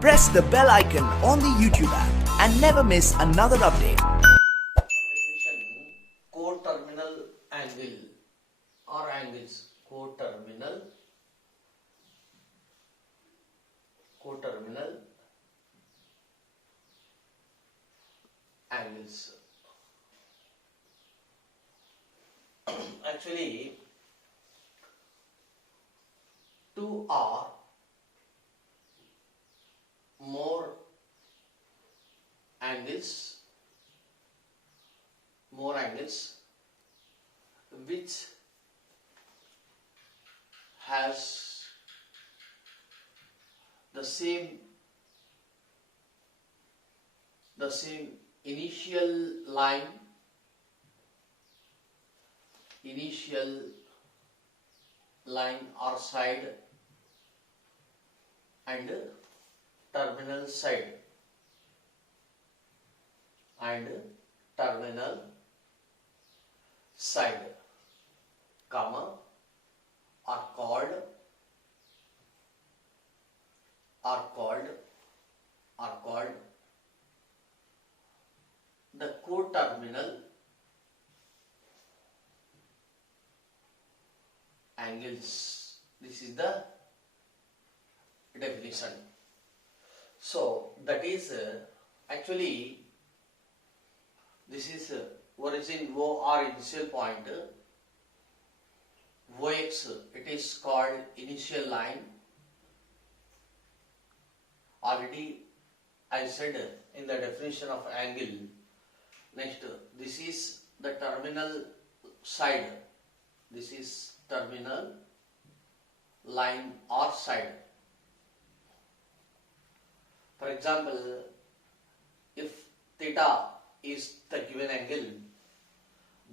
Press the bell icon on the YouTube app and never miss another update. Definition: coterminal angle or angles. Coterminal angles. Actually, two or more angles which has the same initial line or side and terminal side comma are called the coterminal angles. This is the definition. So that is actually this is origin O or initial point. OX, it is called initial line. Already I said in the definition of angle. Next, this is the terminal side. This is terminal line or side. For example, if theta is the given angle,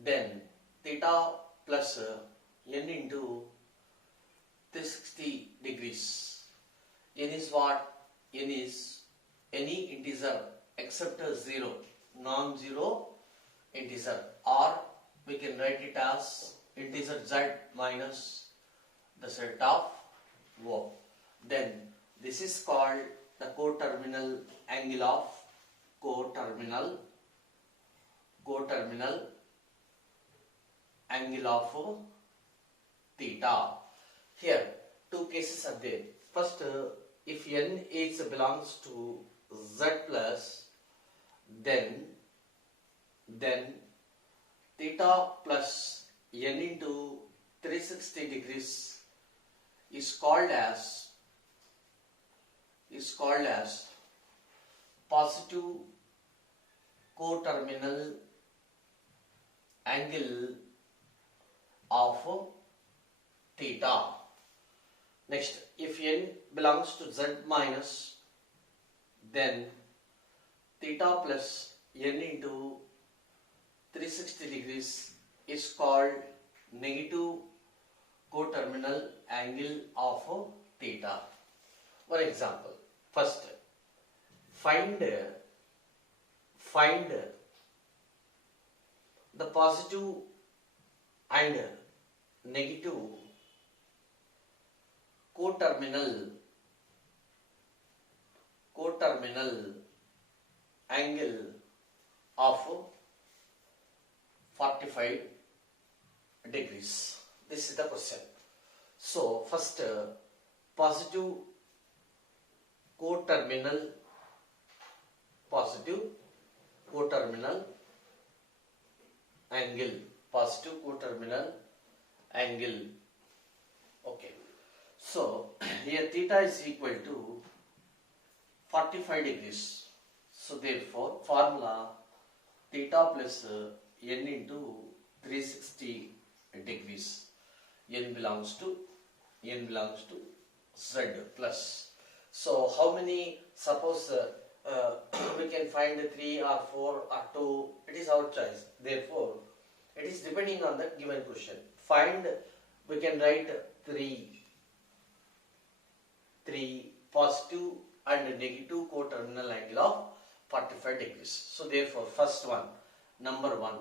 then theta plus n into 360 degrees. N is what? N is any integer except 0, non-zero integer, or we can write it as integer z minus the set of O. Then this is called the coterminal angle of coterminal angle of theta. Here two cases are there. First, if n is belongs to z plus, then theta plus n into 360 degrees is called as positive coterminal angle of theta. Next, if n belongs to z minus, then theta plus n into 360 degrees is called negative coterminal angle of theta. For example, first find the positive and negative coterminal angle of 45 degrees. This is the question. So first, positive coterminal angle. Okay. So here theta is equal to 45 degrees. So therefore formula theta plus n into 360 degrees. N belongs to z plus. So how many? Suppose we can find 3 or 4 or 2. It is our choice. Therefore, it is depending on the given question. Find. We can write 3 positive and negative coterminal angle of 45 degrees. So therefore, first one, number 1,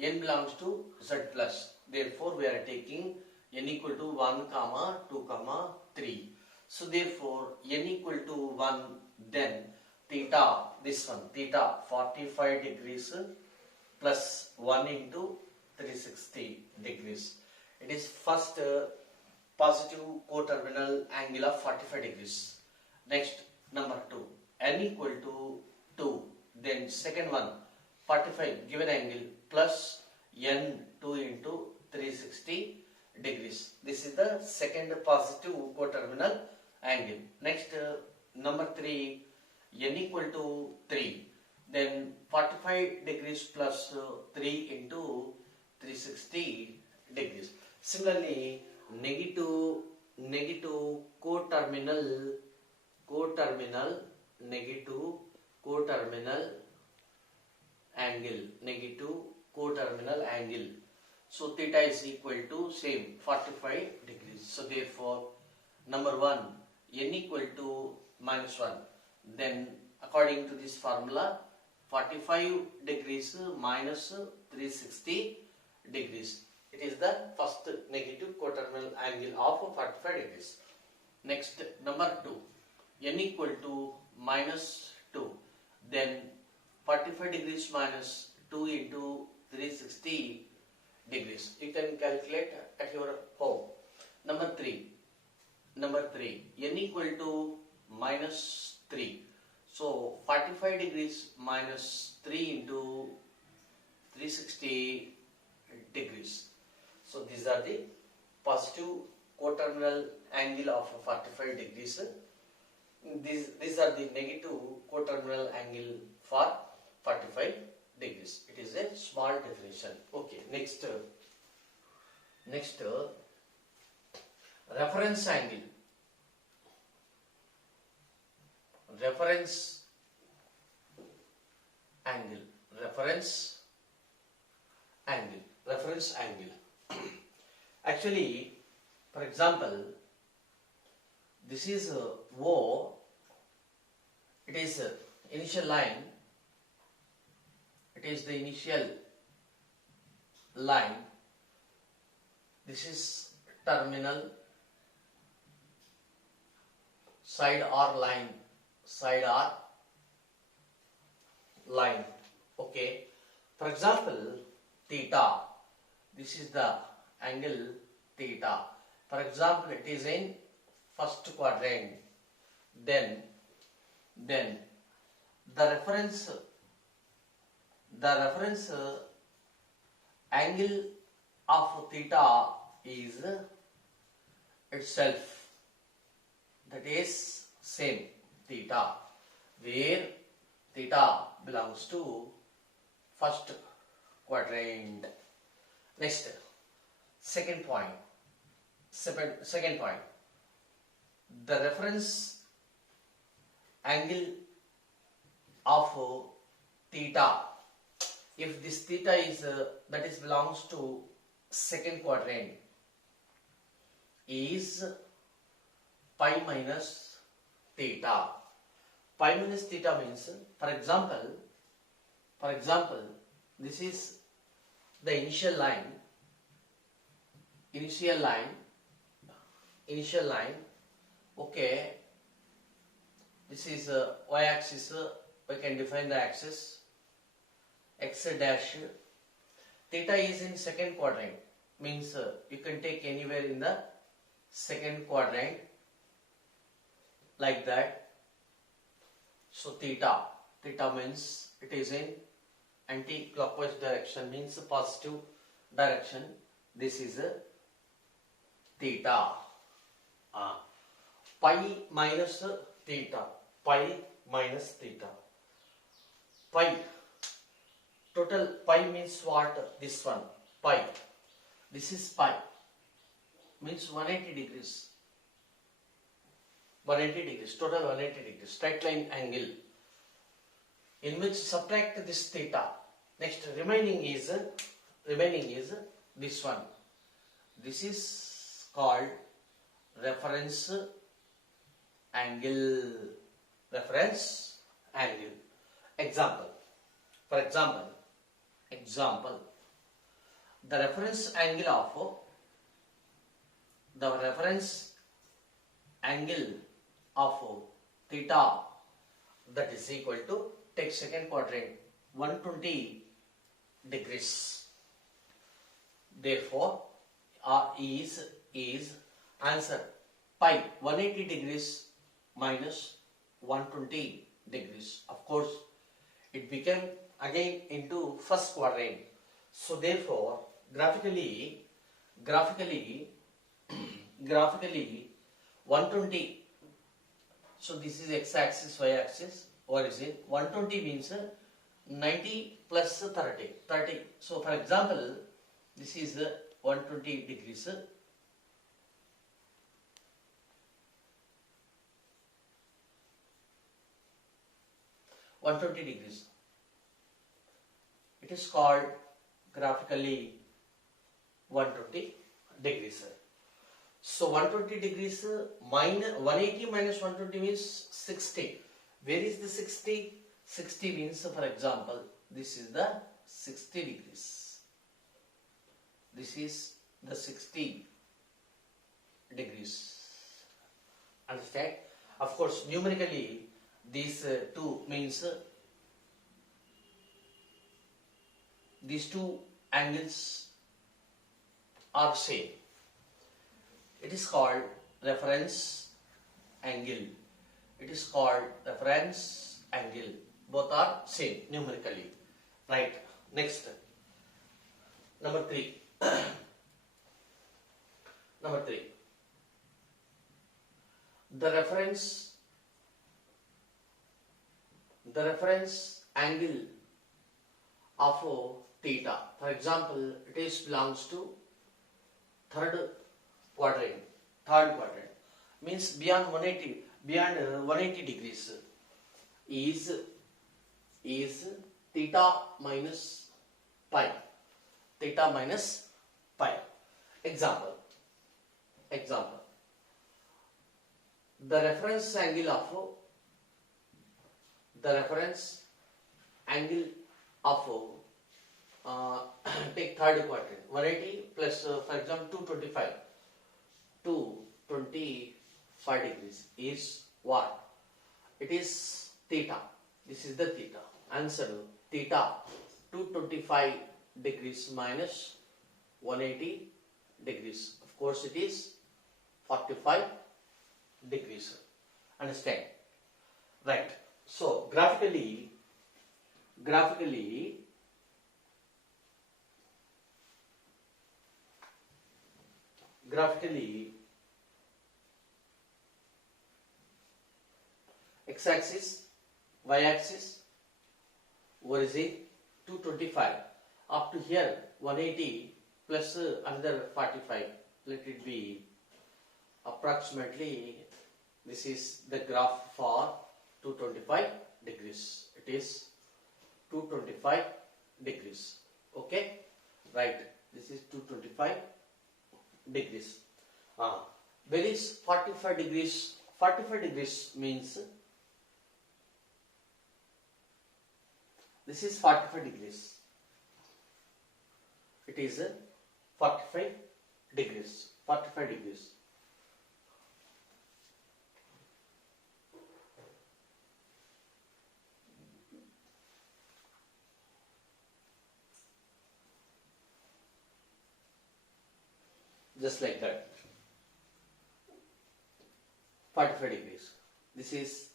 n belongs to z plus. Therefore, we are taking n equal to 1, 2, 3. So therefore n equal to 1, then theta, this one, theta 45 degrees plus 1 into 360 degrees. It is first positive coterminal angle of 45 degrees. Next, number 2, n equal to 2. Then second one, 45 given angle plus n 2 into 360 degrees. This is the second positive coterminal angle. Next, number 3, n equal to 3. Then 45 degrees plus 3 into 360 degrees. Similarly, negative coterminal angle. So theta is equal to same 45 degrees. So therefore, number 1, n equal to minus 1. Then according to this formula, 45 degrees minus 360 degrees. It is the first negative coterminal angle of 45 degrees. Next, number 2, n equal to minus 2. Then 45 degrees minus 2 into 360 degrees. You can calculate at your home. Number 3, n equal to minus 3. So 45 degrees minus 3 into 360 degrees. So these are the positive coterminal angle of 45 degrees. These are the negative coterminal angle for 45 degrees. It is a small definition. Okay, next reference angle. Reference angle. Actually, for example, this is O. It is initial line. It is the initial line. This is terminal. Side R line. Okay. For example, theta. This is the angle theta. For example, it is in first quadrant. Then the reference angle of theta is itself. That is same theta, where theta belongs to first quadrant. Next, second point. The reference angle of theta, if this theta is that is belongs to second quadrant, is pi minus theta. Pi minus theta means, for example, this is the initial line. Okay, this is y-axis. We can define the axis x dash. Theta is in second quadrant, means you can take anywhere in the second quadrant, like that. So theta means it is in anti-clockwise direction, means positive direction. This is a theta. Pi minus theta. Pi. Total pi means what? This one. Pi. This is pi. Means 180 degrees. 180 degrees. Total 180 degrees. Straight line angle. In which subtract this theta. Next, remaining is this one. This is called reference angle. Example. For example, the reference angle of theta, that is equal to, take second quadrant, 120 degrees. Therefore, is answer pi 180 degrees minus 120 degrees. Of course, it became again into first quadrant. So therefore, graphically 120. So this is x-axis, y-axis. Origin 120 means 90 plus 30. So for example, this is 120 degrees. 120 degrees. It is called graphically 120 degrees. So 120 degrees minus 180 minus 120 means 60. Where is the 60? 60 means, for example, this is the 60 degrees. This is the 60 degrees. Understand? Of course, numerically, these two means these two angles are same. It is called reference angle. It is called reference angle. Both are same numerically. Right. Next. Number 3. Number 3. The reference angle of theta. For example, it is belongs to third quadrant. Means beyond 180 degrees is theta minus pi. Example. The reference angle of take third quadrant, 180 plus for example 225 degrees is what? It is theta. This is the theta. Answer theta 225 degrees minus 180 degrees. Of course, it is 45 degrees. Understand? Right. So graphically x-axis, y-axis, origin 225 up to here 180 plus another 45. Let it be approximately, this is the graph for 225 degrees. It is 225 degrees. Okay, right. This is 225 degrees. Where is 45 degrees? 45 degrees means this is 45 degrees. It is 45 degrees. 45 degrees. Just like that. 45 degrees. This is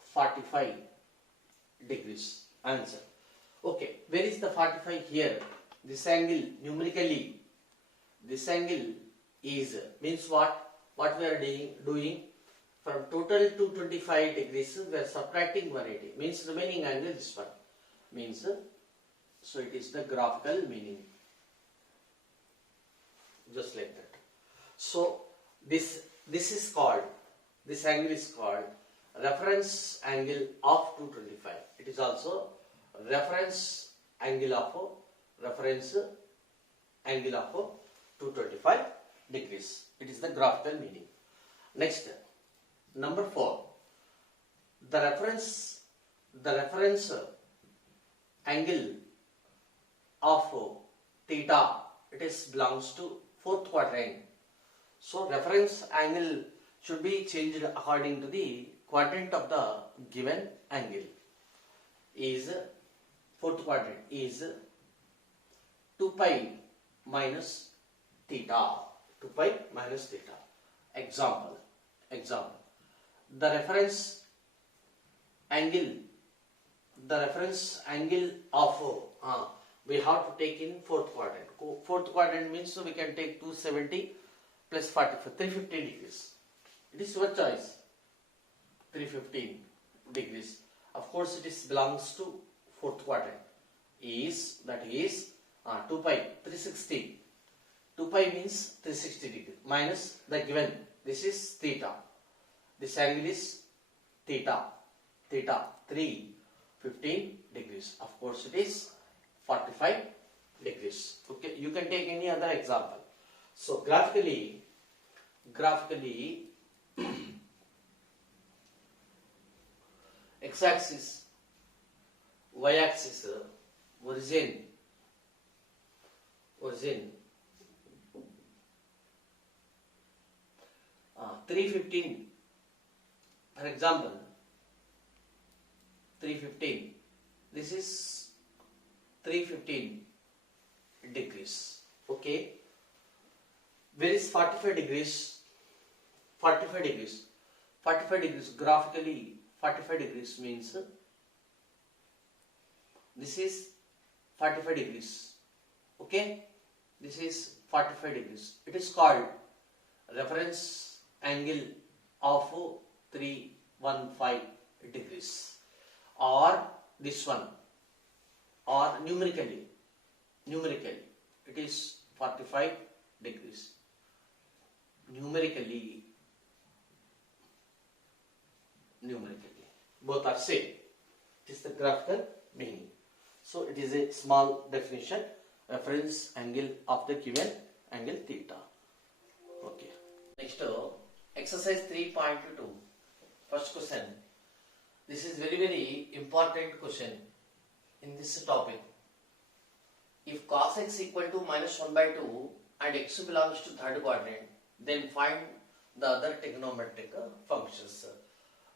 45 degrees. Answer. Okay. Where is the 45 here? This angle numerically. This angle is means what? What we are doing from total 225 degrees we are subtracting 180. Means remaining angle this one. Means so it is the graphical meaning. Just like that. So this angle is called reference angle of 225. It is also reference angle of 225 degrees. It is the graphical meaning. Next, number 4. The reference angle of theta. It is belongs to fourth quadrant. So reference angle should be changed according to the quadrant of the given angle. Is fourth quadrant is 2 pi minus theta. 2 pi minus theta. Example. The reference angle of we have to take in fourth quadrant. Fourth quadrant means we can take 270 plus 45, 315 degrees. It is your choice. 315 degrees. Of course, it belongs to fourth quadrant. That is 2 pi 360. 2 pi means 360 degrees minus the given. This is theta. This angle is theta. 315 degrees. Of course, it is 45 degrees. Okay, you can take any other example. So graphically x-axis, y-axis, origin 315, for example 315, this is 315 degrees. Okay, where is 45 degrees? 45 degrees graphically. 45 degrees means this is 45 degrees. Okay, this is 45 degrees. It is called reference angle of 315 degrees, or this one, or numerically it is 45 degrees. Numerically both are same. It is the graphical meaning. So it is a small definition. Reference angle of the given angle theta. Okay. Next, exercise 3.2. First question. This is very important question in this topic. If cos x equal to minus 1 by 2 and x belongs to third quadrant, then find the other trigonometric functions.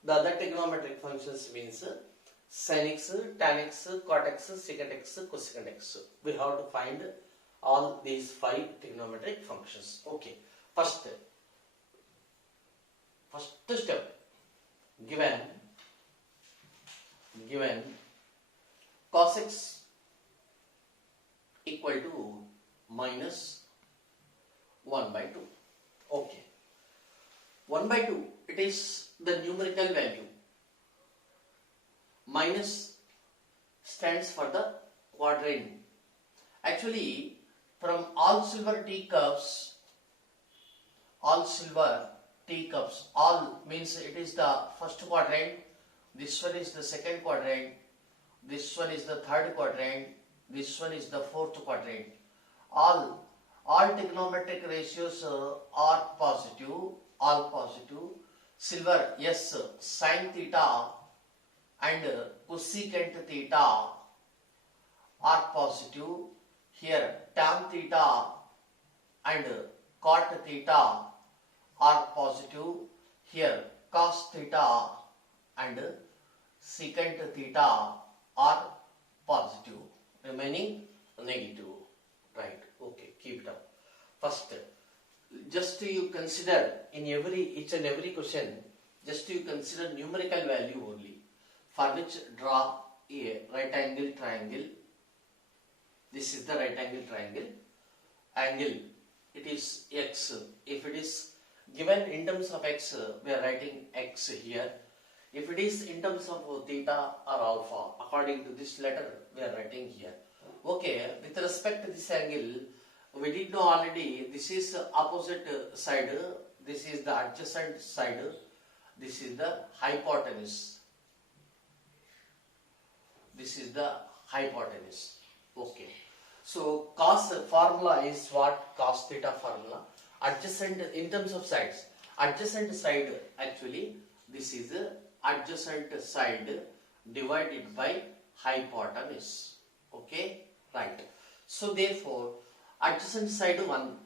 The other trigonometric functions means sin x, tan x, cot x, secant x, cosecant x. We have to find all these 5 trigonometric functions. Okay. First step, given cos x equal to minus 1 by 2. Okay. 1 by 2, it is the numerical value. Minus stands for the quadrant. Actually, from all silver teacups, all means it is the first quadrant, this one is the second quadrant, this one is the third quadrant, this one is the fourth quadrant. All trigonometric ratios are positive, all positive. Silver, yes, sin theta and cosecant theta are positive. Here tan theta and cot theta are positive. Here cos theta and secant theta are positive. Remaining negative. Right. Okay. Keep it up. First, just you consider in each and every question, just you consider numerical value only, for which draw a right angle triangle. This is the right angle triangle. Angle, it is x. If it is given in terms of x, we are writing x here. If it is in terms of theta or alpha, according to this letter, we are writing here. Okay, with respect to this angle, we did know already, this is opposite side, this is the adjacent side, this is the hypotenuse. This is the hypotenuse. Okay. So cos formula is what? Cos theta formula. Adjacent in terms of sides. Adjacent side, actually this is adjacent side divided by hypotenuse. Okay, right. So therefore adjacent side 1,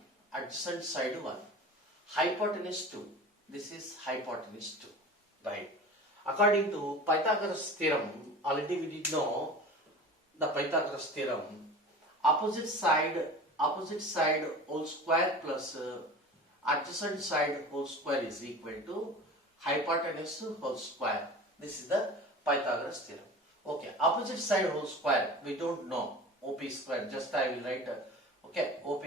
hypotenuse 2. This is hypotenuse 2. Right. According to Pythagoras theorem, already we did know the Pythagoras theorem. Opposite side whole square plus adjacent side whole square is equal to hypotenuse whole square. This is the Pythagoras theorem. Okay, opposite side whole square we don't know. OP square, just I will write okay, OP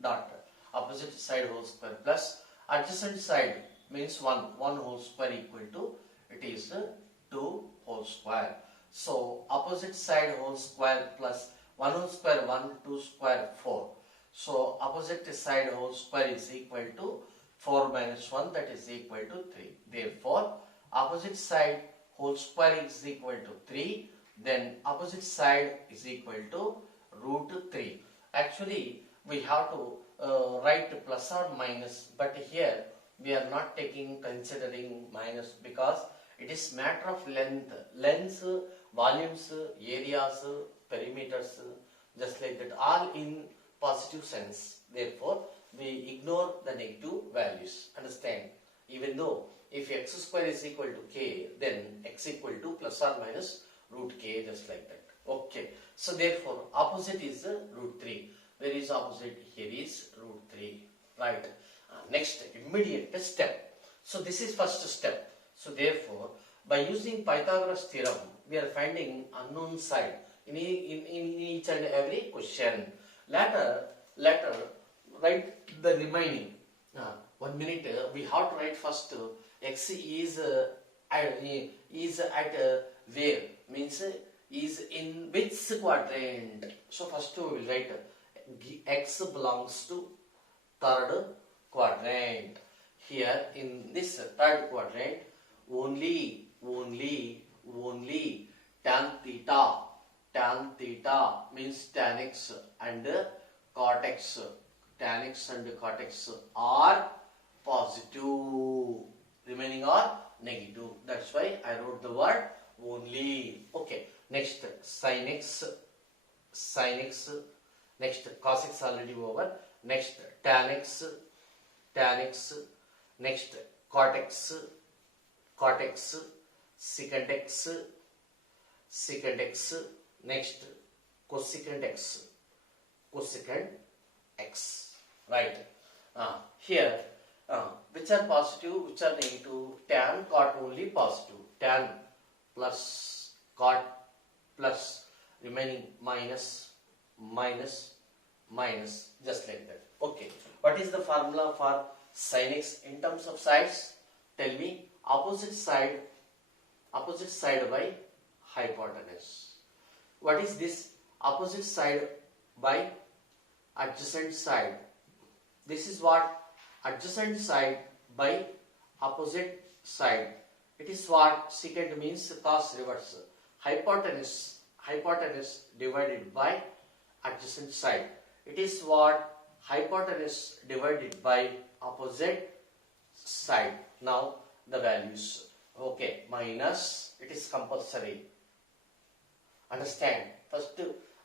dot opposite side whole square plus adjacent side means 1 whole square equal to it is 2 whole square. So opposite side whole square plus 1 whole square 1 2 square 4. So opposite side whole square is equal to 4 minus 1, that is equal to 3. Therefore opposite side whole square is equal to 3. Then opposite side is equal to root 3. Actually we have to write plus or minus, but here we are not considering minus because it is matter of lengths, volumes, areas, perimeters, just like that, all in positive sense. Therefore we ignore the negative values. Understand? Even though if x square is equal to k, then x equal to plus or minus root k, just like that. Okay. So therefore opposite is root 3. Where is opposite? Here is root 3. Right. Next immediate step. So this is first step. So therefore by using Pythagoras theorem we are finding unknown side in each and every question. Later write the remaining. 1 minute we have to write first x is at where, means is in which quadrant. So first we will write x belongs to third quadrant. Here in this third quadrant only tan theta means tan x and cot x, tan x and cot x are positive, remaining are negative. That's why I wrote the word only. Okay. Next sin x, next cos x already over. Next tan x, next cot x, secant x, next cosecant x, right? Here which are positive, which are negative? Tan, cot only positive. Tan plus cot plus remaining minus, just like that. Okay. What is the formula for sin x in terms of sides? Tell me. Opposite side by hypotenuse. What is this? Opposite side by adjacent side. This is what? Adjacent side by opposite side. It is what? Secant means cos reverse. Hypotenuse divided by adjacent side. It is what? Hypotenuse divided by opposite side. Now the values. Okay, minus, it is compulsory. Understand? First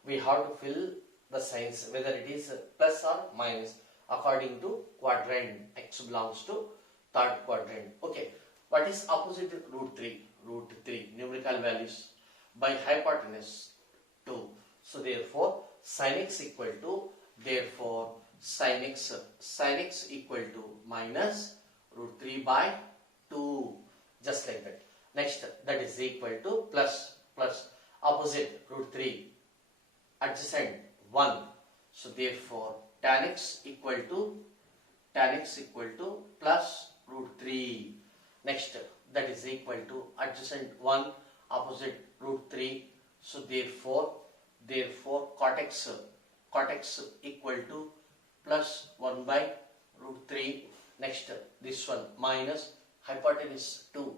we have to fill the signs, whether it is plus or minus according to quadrant. X belongs to third quadrant. Okay, what is opposite root 3? Root 3 numerical values by hypotenuse 2. So therefore sin x equal to, sin x equal to minus root 3 by 2, just like that. Next, that is equal to plus opposite root 3 adjacent 1. So therefore tan x equal to plus root 3. Next, that is equal to adjacent 1 opposite root 3. So therefore cot x equal to plus 1 by root 3. Next, this one minus hypotenuse 2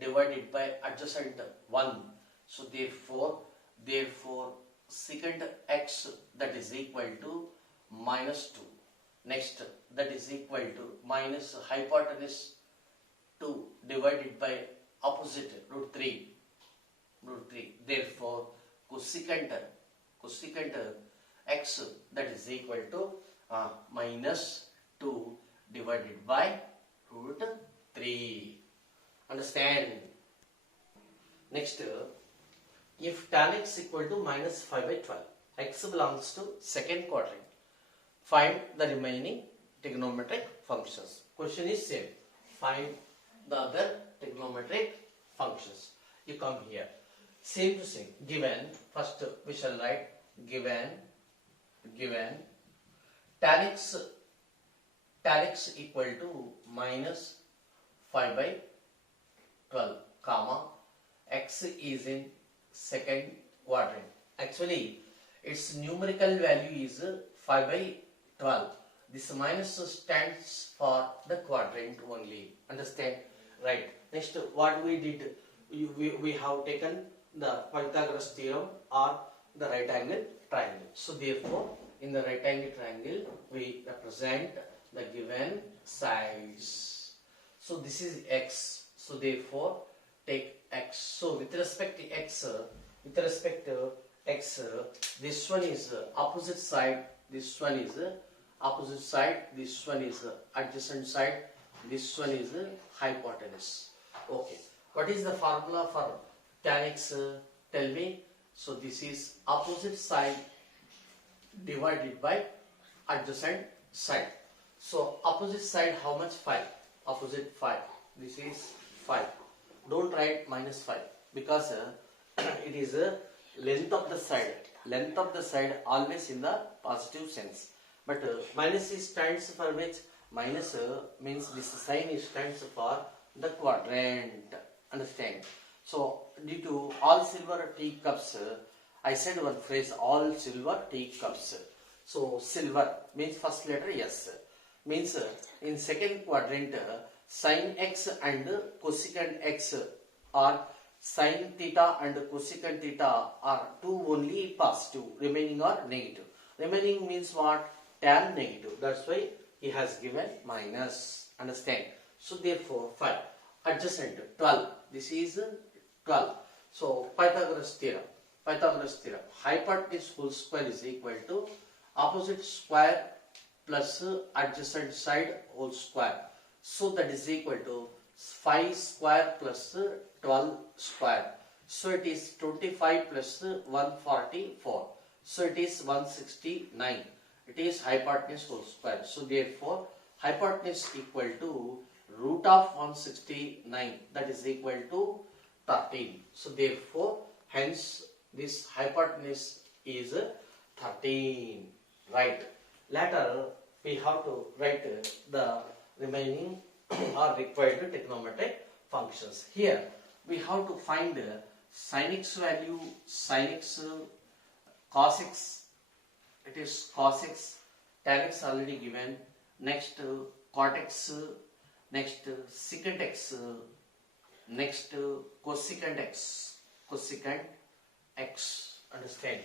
divided by adjacent 1. So therefore secant x, that is equal to minus 2. Next, that is equal to minus hypotenuse 2 divided by opposite root 3. Therefore cosecant x, that is equal to minus 2 divided by root 3. Understand? Next, if tan x equal to minus 5 by 12, x belongs to second quadrant. Find the remaining trigonometric functions. Question is same. Find the other trigonometric functions. You come here. Same to same. Given, first we shall write given tan x equal to minus 5 by 12, comma, x is in second quadrant. Actually, its numerical value is 5 by 12. This minus stands for the quadrant only. Understand? Right. Next, what we did, we have taken the Pythagoras theorem or the right angle triangle. So therefore, in the right angle triangle, we represent the given sides. So this is x. So therefore, take x. So with respect to x, this one is opposite side. This one is opposite side. This one is adjacent side. This one is hypotenuse. Okay. What is the formula for tan x? Tell me. So this is opposite side divided by adjacent side. So opposite side, how much? 5. Opposite 5. This is 5. Don't write minus 5 because it is a length of the side. Length of the side always in the positive sense. But minus stands for which? Minus means this sign stands for the quadrant. Understand? So due to all silver teacups, I said one phrase, all silver teacups. So silver means first letter S. Means in second quadrant, sin x and cosecant x or sin theta and cosecant theta are two only positive, remaining are negative. Remaining means what? Tan negative. That's why he has given minus. Understand? So therefore 5. Adjacent 12. This is 12. So Pythagoras theorem. Hypotenuse whole square is equal to opposite square plus adjacent side whole square. So that is equal to 5 square plus 12 square. So it is 25 plus 144. So it is 169. It is hypotenuse whole square. So therefore hypotenuse equal to root of 169. That is equal to 13. So therefore hence this hypotenuse is 13. Right. Later we have to write the remaining or required trigonometric functions. Here we have to find sin x value, sin x, cos x, it is cos x, tan x already given, next cot x, next secant x, next cosecant x, understand?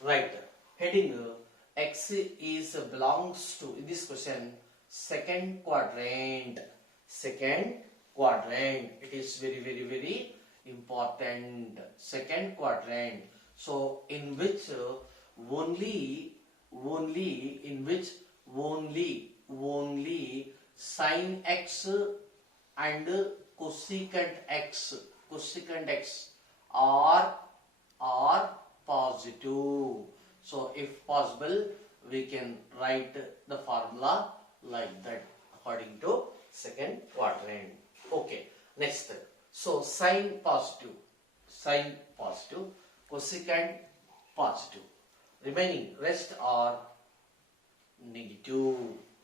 Right. Heading x is belongs to, in this question, second quadrant. It is very important. Second quadrant. So in which only sin x and cosecant x are positive. So if possible, we can write the formula like that according to second quadrant. Okay. Next. So sin positive, cosecant positive. Remaining rest are negative.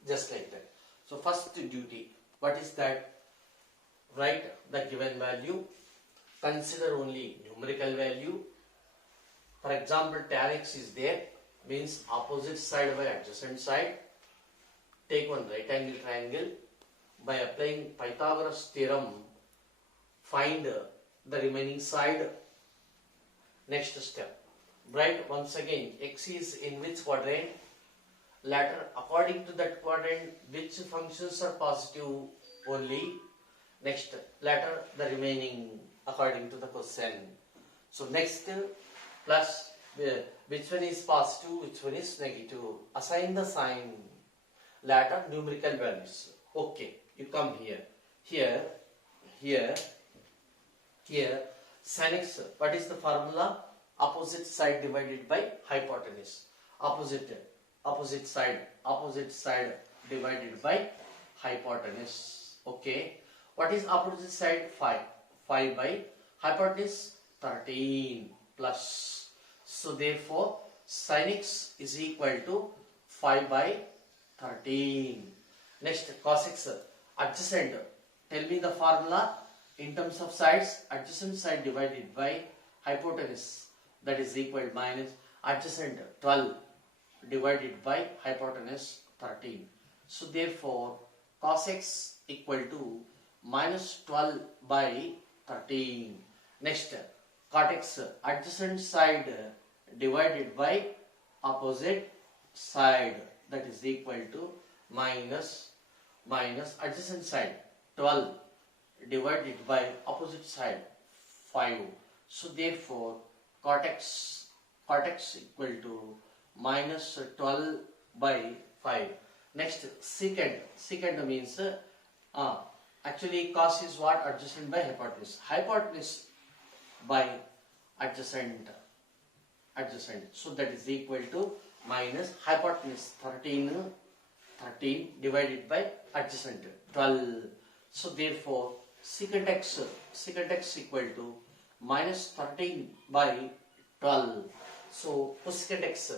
Just like that. So first duty. What is that? Write the given value. Consider only numerical value. For example, tan x is there, means opposite side by adjacent side. Take one right angle triangle. By applying Pythagoras theorem, find the remaining side. Next step. Write once again, x is in which quadrant? Later, according to that quadrant, which functions are positive only? Next, later the remaining according to the question. So next, plus which one is positive, which one is negative. Assign the sign. Later numerical values. Okay, you come here. Here, sin x, what is the formula? Opposite side divided by hypotenuse. Opposite side divided by hypotenuse. Okay. What is opposite side? 5. 5 by hypotenuse 13 plus. So therefore sin x is equal to 5 by 13. Next, cos x, adjacent. Tell me the formula in terms of sides. Adjacent side divided by hypotenuse, that is equal minus adjacent 12 divided by hypotenuse 13. So therefore cos x equal to minus 12 by 13. Next, cot x, adjacent side divided by opposite side, that is equal to minus adjacent side 12 divided by opposite side 5. So therefore cot x equal to minus 12 by 5. Next, secant means actually cos is what? Adjacent by hypotenuse. Hypotenuse by adjacent. So that is equal to minus hypotenuse 13 divided by adjacent 12. So therefore secant x equal to minus 13 by 12. So cosecant x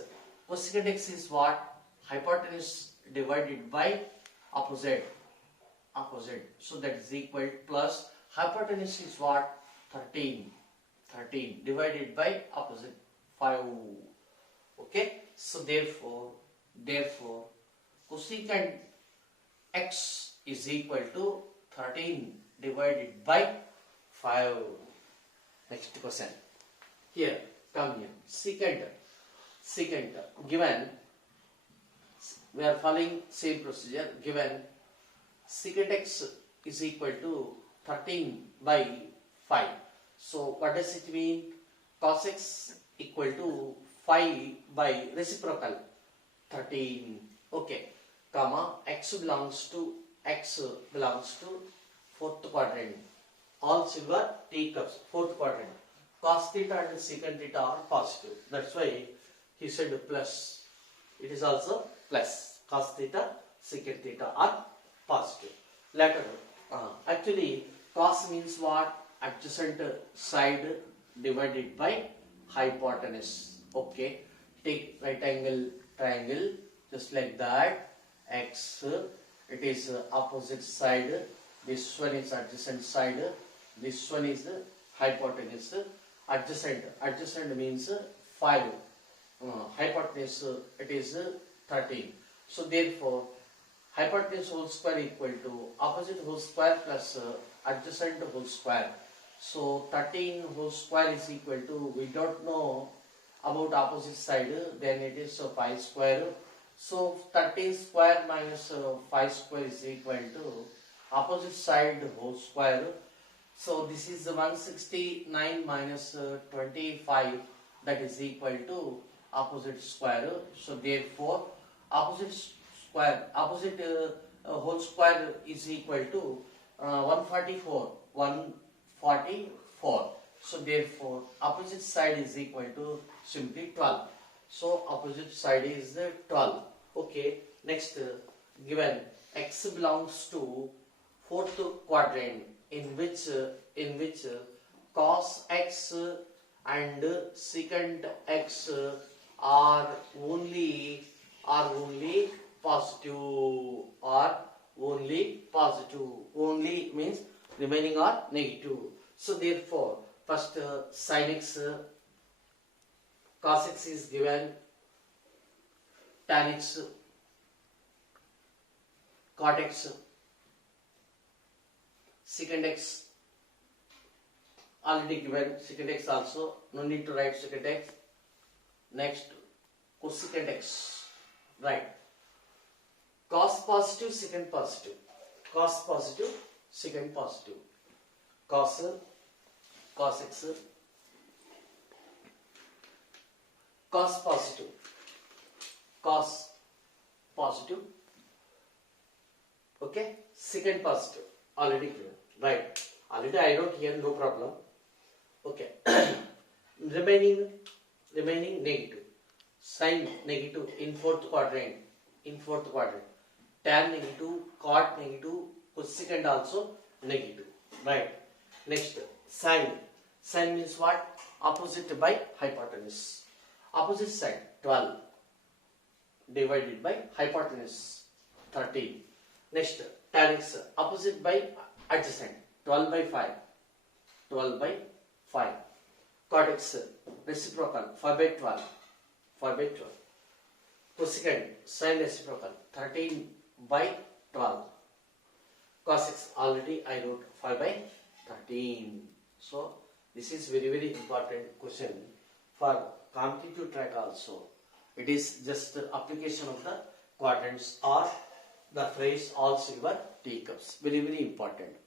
is what? Hypotenuse divided by opposite. So that is equal plus hypotenuse is what? 13 divided by opposite 5. Okay. So therefore cosecant x is equal to 13 divided by 5. Next question. Here, come here. Secant given, we are following same procedure. Given secant x is equal to 13 by 5. So what does it mean? Cos x equal to 5 by reciprocal 13. Okay. Comma x belongs to fourth quadrant. All silver teacups, fourth quadrant. Cos theta and secant theta are positive. That's why he said plus. It is also plus. Cos theta, secant theta are positive. Later, actually cos means what? Adjacent side divided by hypotenuse. Okay. Take right angle triangle, just like that. X, it is opposite side. This one is adjacent side. This one is hypotenuse. Adjacent means 5. Hypotenuse, it is 13. So therefore hypotenuse whole square equal to opposite whole square plus adjacent whole square. So 13 whole square is equal to, we don't know about opposite side, then it is 5 square. So 13 square minus 5 square is equal to opposite side whole square. So this is 169 minus 25, that is equal to opposite square. So therefore opposite whole square is equal to 144. So therefore opposite side is equal to simply 12. So opposite side is 12. Okay. Next, given x belongs to fourth quadrant, in which cos x and secant x are only positive. Only means remaining are negative. So therefore first sin x, cos x is given, tan x, cot x, secant x already given, secant x also, no need to write secant x. Next, cosecant x, right? Cos positive, secant positive. Cos positive, secant positive. Cos x, cos positive, Okay, second positive already clear, right? Already I wrote here, no problem. Okay. remaining negative, sign negative in fourth quadrant, tan negative, cot negative, cosecant also negative, right? Next, sine means what? Opposite by hypotenuse. Opposite side 12 divided by hypotenuse 13. Next, tan x, opposite by adjacent 12 by 5. 12 by 5. Cot x, reciprocal 5 by 12. 5 by 12. Cosecant, sine reciprocal 13 by 12. Cos x, already I wrote 5 by 13. So this is very important question for competitive track also. It is just the application of the quadrants or the phrase all silver teacups. Very important.